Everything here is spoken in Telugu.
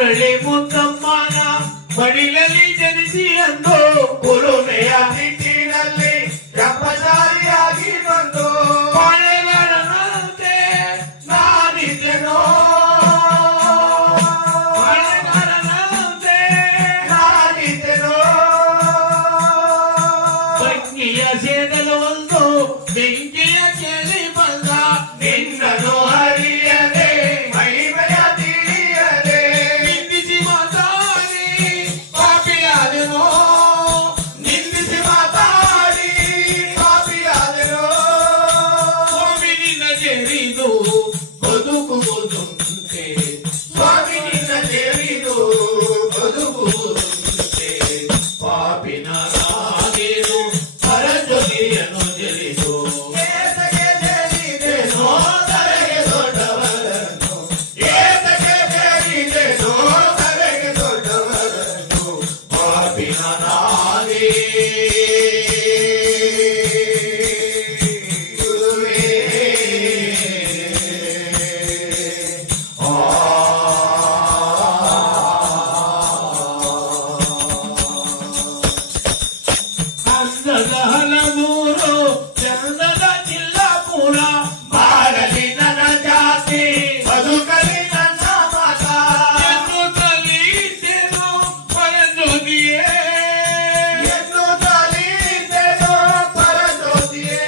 ಮರಳಿ ಮುದ್ದಮ್ಮನ ಮಡಿಲಲ್ಲಿ ಜನಿಸಿ ಅಂದು ಕುಲುಮೆಯ ನಿಟ್ಟಿನಲ್ಲಿ ಬ್ರಹ್ಮಚಾರಿಯಾಗಿ ಬಂದು ಮಳೆಗಾರನಂತೆ ನಾನಿದ್ದೆನೋ ಮಳೆಗಾರನಂತೆ ನಾನಿದ್ದೆನೋ ಪತ್ನಿಯ ಸೇದಲು ಒಂದು ಬೆಂಕಿಯ ఊరు చందన జిల్లా పూర మారలి నన జాతి బతుకలి నన్న మాత. ఎన్నో తలీతేను పరజ్యోతియే. ఎన్నో తలీతేను పరజ్యోతియే.